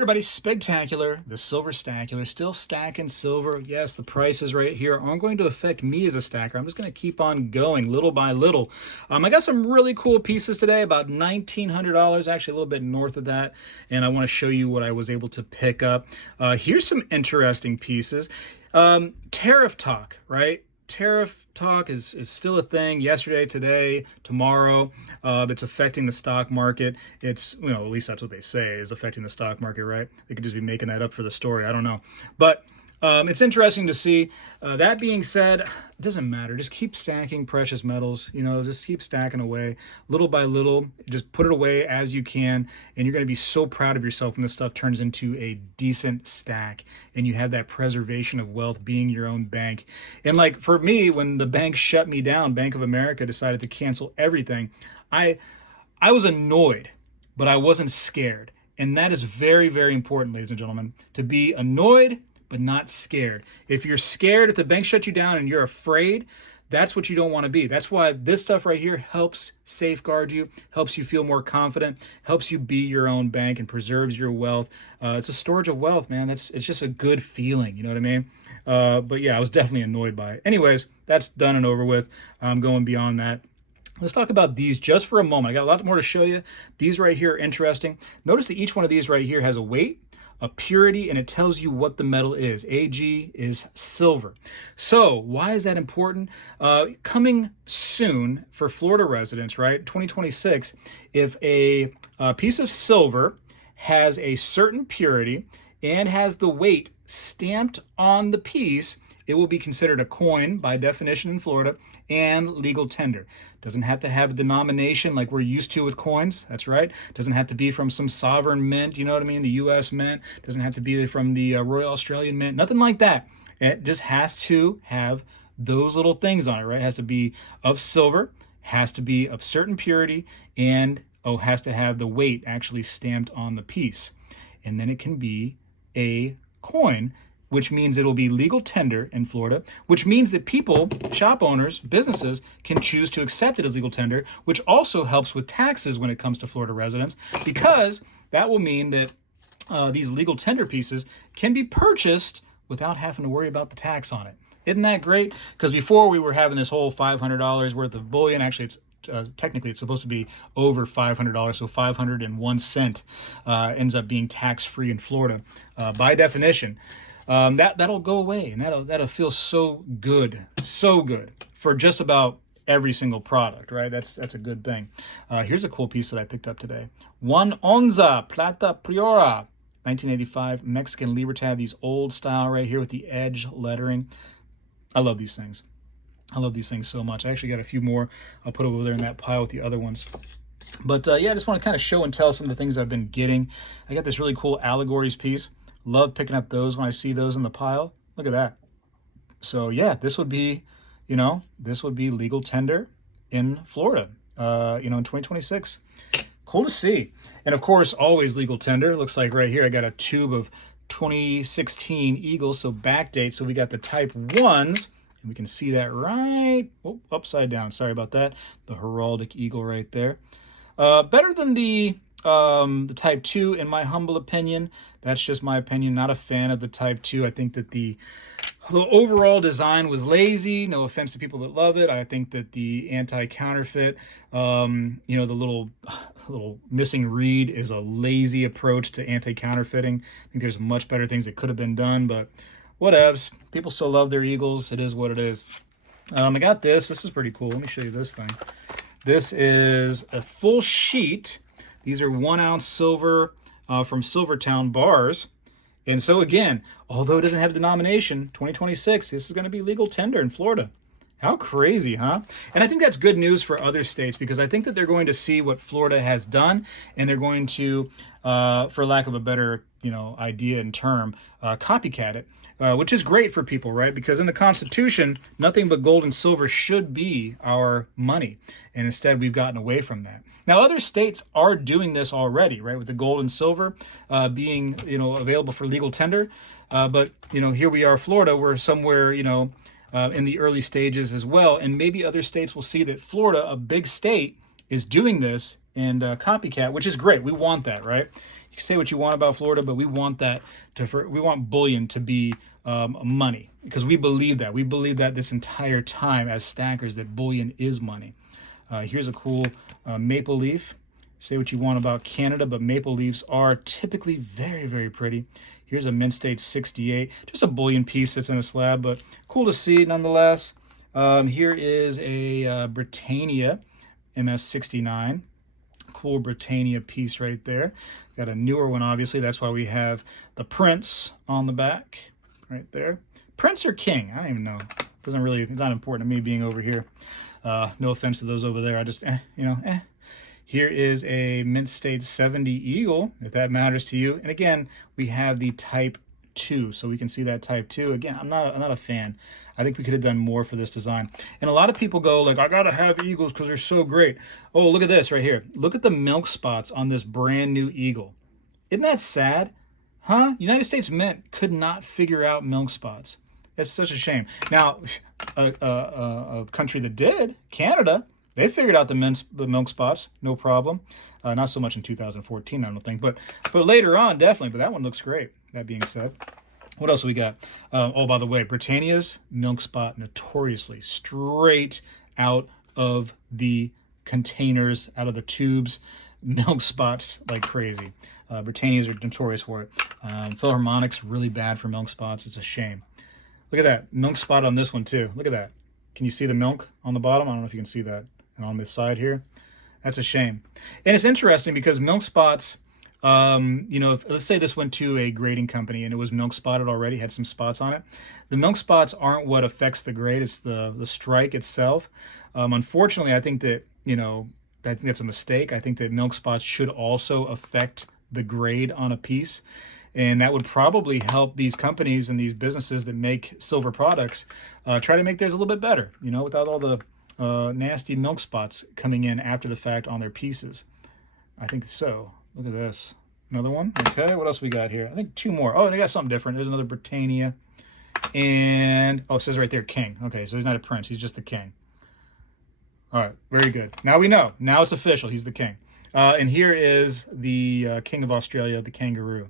Everybody, Spegtacular, the silver stacular, still stacking silver. Yes, the prices right here aren't going to affect me as a stacker. I'm just going to keep on going little by little. I got some really cool pieces today, about $1,900, actually a little bit north of that, and I want to show you what I was able to pick up. Here's some interesting pieces. Tariff talk, right? Tariff talk is still a thing. Yesterday, today, tomorrow, it's affecting the stock market. It's, at least that's what they say is affecting the stock market, right? They could just be making that up for the story. I don't know. But it's interesting to see. That being said, it doesn't matter. Just keep stacking precious metals. Just keep stacking away little by little. Just put it away as you can, and you're going to be so proud of yourself when this stuff turns into a decent stack, and you have that preservation of wealth being your own bank. And like for me, when the bank shut me down, Bank of America decided to cancel everything. I was annoyed, but I wasn't scared. And that is very, very important, ladies and gentlemen, to be annoyed but not scared. If you're scared, if the bank shuts you down and you're afraid, that's what you don't want to be. That's why this stuff right here helps safeguard you, helps you feel more confident, helps you be your own bank and preserves your wealth. It's a storage of wealth, man. It's just a good feeling, you know what I mean? But yeah, I was definitely annoyed by it. Anyways, that's done and over with. I'm going beyond that. Let's talk about these just for a moment. I got a lot more to show you. These right here are interesting. Notice that each one of these right here has a weight, a purity, and it tells you what the metal is. Ag is silver. So why is that important? Coming soon for Florida residents, right? 2026, if a piece of silver has a certain purity and has the weight stamped on the piece, it will be considered a coin by definition in Florida and legal tender. Doesn't have to have a denomination like we're used to with coins. That's right. Doesn't have to be from some sovereign mint, you know what I mean? The U.S. Mint. Doesn't have to be from the Royal Australian Mint. Nothing like that. It just has to have those little things on it, right? It has to be of silver, has to be of certain purity, and has to have the weight actually stamped on the piece. And then it can be a coin, which means it'll be legal tender in Florida, which means that people, shop owners, businesses can choose to accept it as legal tender, which also helps with taxes when it comes to Florida residents, because that will mean that these legal tender pieces can be purchased without having to worry about the tax on it. Isn't that great? Because before we were having this whole $500 worth of bullion. Actually, it's technically it's supposed to be over $500, so 501 cent ends up being tax-free in Florida by definition. That'll go away, and that'll feel so good for just about every single product, right? That's a good thing. Here's a cool piece that I picked up today. 1 onza plata priora, 1985 Mexican Libertad. These old style right here with the edge lettering. I love these things. I love these things so much. I actually got a few more. I'll put over there in that pile with the other ones. But yeah, I just want to kind of show and tell some of the things I've been getting. I got this really cool allegories piece. Love picking up those when I see those in the pile. Look at that. So yeah, this would be legal tender in Florida, in 2026. Cool to see. And of course, always legal tender. Looks like right here I got a tube of 2016 Eagles, so backdate. So we got the type 1s, and we can see that right upside down. Sorry about that. The heraldic eagle right there. Better than the type 2 in my humble opinion. That's just my opinion. Not a fan of the type 2. I think that the overall design was lazy. No offense to people that love it. I think that the anti-counterfeit, the little missing reed is a lazy approach to anti-counterfeiting. I think there's much better things that could have been done, but whatevs. People still love their Eagles. It is what it is. I got this. This is pretty cool. Let me show you this thing. This is a full sheet. These are 1 ounce silver from Silvertown bars. And so again, although it doesn't have a denomination, 2026, this is going to be legal tender in Florida. How crazy, huh? And I think that's good news for other states, because I think that they're going to see what Florida has done, and they're going to, for lack of a better idea and term, copycat it, which is great for people, right? Because in the Constitution, nothing but gold and silver should be our money. And instead, we've gotten away from that. Now, other states are doing this already, right? With the gold and silver being, available for legal tender. But, here we are, Florida, we're somewhere, in the early stages as well. And maybe other states will see that Florida, a big state, is doing this and copycat, which is great. We want that, right? say what you want about Florida, but we want that we want bullion to be money, because we believe that. We believe that this entire time as stackers, that bullion is money. Here's a cool maple leaf. Say what you want about Canada, but maple leaves are typically very, very pretty. Here's a Mint State 68, just a bullion piece that's in a slab, but cool to see nonetheless. Here is a Britannia MS 69. Cool Britannia piece right there. Got a newer one, obviously. That's why we have the Prince on the back right there. Prince or King? I don't even know. Doesn't really, it's not important to me being over here. No offense to those over there. I just, Here is a Mint State 70 Eagle, if that matters to you. And again, we have the Type 2, so we can see that Type 2. Again, I'm not a fan. I think we could have done more for this design. And a lot of people go like, I gotta have Eagles because they're so great. Oh, look at this right here. Look at the milk spots on this brand new Eagle. Isn't that sad? Huh? United States Mint could not figure out milk spots. It's such a shame. Now, a country that did, Canada, they figured out the milk spots, no problem. Not so much in 2014, I don't think, but later on, definitely. But that one looks great. That being said, what else we got? Oh, by the way, Britannia's milk spot notoriously straight out of the containers, out of the tubes, milk spots like crazy. Britannias are notorious for it. Philharmonic's really bad for milk spots. It's a shame. Look at that milk spot on this one too. Look at that. Can you see the milk on the bottom? I don't know if you can see that. And on this side here, that's a shame. And it's interesting because milk spots, let's say this went to a grading company and it was milk spotted already, had some spots on it. The milk spots aren't what affects the grade. It's the strike itself. Unfortunately, I think that, I think that's a mistake. I think that milk spots should also affect the grade on a piece. And that would probably help these companies and these businesses that make silver products try to make theirs a little bit better, without all the nasty milk spots coming in after the fact on their pieces. I think so. Look at this. Another one. Okay, what else we got here? I think two more. Oh, they got something different. There's another Britannia. And, it says right there, King. Okay, so he's not a prince. He's just the king. All right, very good. Now we know. Now it's official. He's the king. And here is the king of Australia, the kangaroo.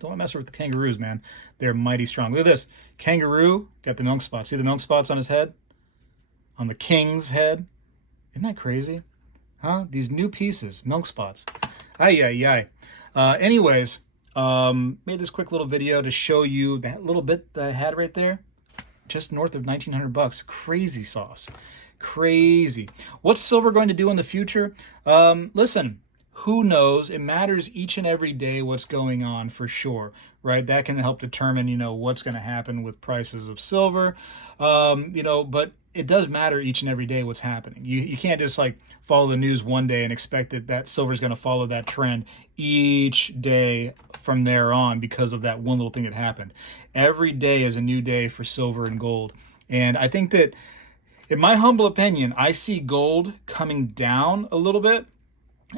Don't want to mess with the kangaroos, man. They're mighty strong. Look at this. Kangaroo got the milk spots. See the milk spots on his head? On the king's head? Isn't that crazy? Huh? These new pieces, milk spots. Ay. Anyways, made this quick little video to show you that little bit that I had right there. Just north of $1,900. Crazy sauce. Crazy. What's silver going to do in the future? Listen. Who knows? It matters each and every day what's going on for sure, right? That can help determine, what's going to happen with prices of silver, but it does matter each and every day what's happening. You can't just like follow the news one day and expect that silver is going to follow that trend each day from there on because of that one little thing that happened. Every day is a new day for silver and gold. And I think that, in my humble opinion, I see gold coming down a little bit.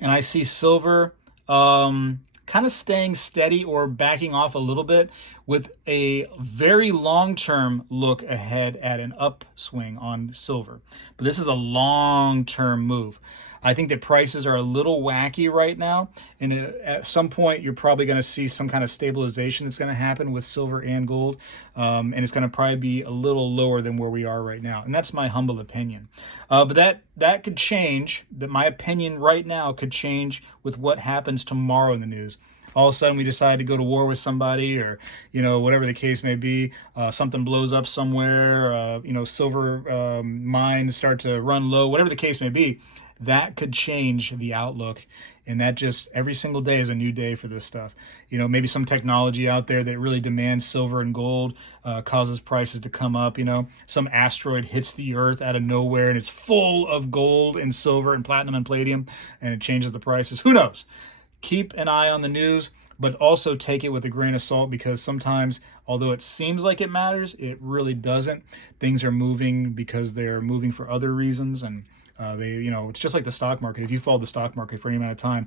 And I see silver kind of staying steady or backing off a little bit with a very long-term look ahead at an upswing on silver. But this is a long-term move. I think that prices are a little wacky right now. And at some point, you're probably going to see some kind of stabilization that's going to happen with silver and gold. And it's going to probably be a little lower than where we are right now. And that's my humble opinion. But that could change. That my opinion right now could change with what happens tomorrow in the news. All of a sudden we decide to go to war with somebody, or whatever the case may be, something blows up somewhere, silver mines start to run low, whatever the case may be. That could change the outlook, and that just every single day is a new day for this stuff. Maybe some technology out there that really demands silver and gold causes prices to come up. Some asteroid hits the earth out of nowhere and it's full of gold and silver and platinum and palladium, and it changes the prices. Who knows? Keep an eye on the news, but also take it with a grain of salt, because sometimes, although it seems like it matters, it really doesn't. Things are moving because they're moving for other reasons, and it's just like the stock market. If you follow the stock market for any amount of time,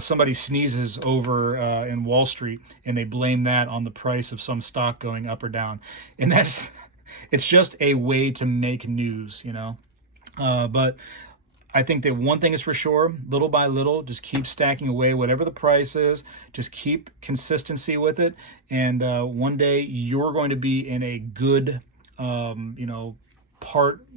somebody sneezes over in Wall Street and they blame that on the price of some stock going up or down. And it's just a way to make news, but I think that one thing is for sure, little by little, just keep stacking away, whatever the price is, just keep consistency with it. And one day you're going to be in a good, you know,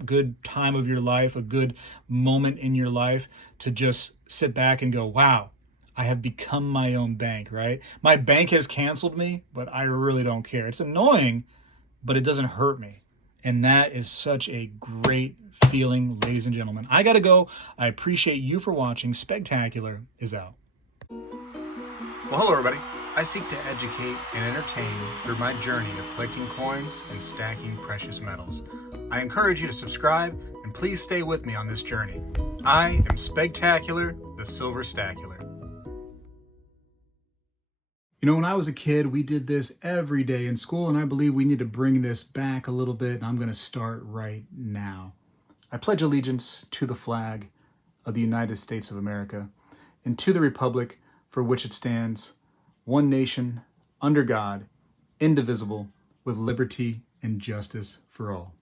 good time of your life, a good moment in your life to just sit back and go, wow, I have become my own bank, right? My bank has canceled me, but I really don't care. It's annoying, but it doesn't hurt me. And that is such a great feeling, ladies and gentlemen. I got to go. I appreciate you for watching. Spegtacular is out. Well, hello, everybody. I seek to educate and entertain through my journey of collecting coins and stacking precious metals. I encourage you to subscribe and please stay with me on this journey. I am Spegtacular, the Silver Stacular. You know, when I was a kid, we did this every day in school, and I believe we need to bring this back a little bit, and I'm going to start right now. I pledge allegiance to the flag of the United States of America and to the republic for which it stands, one nation, under God, indivisible, with liberty and justice for all.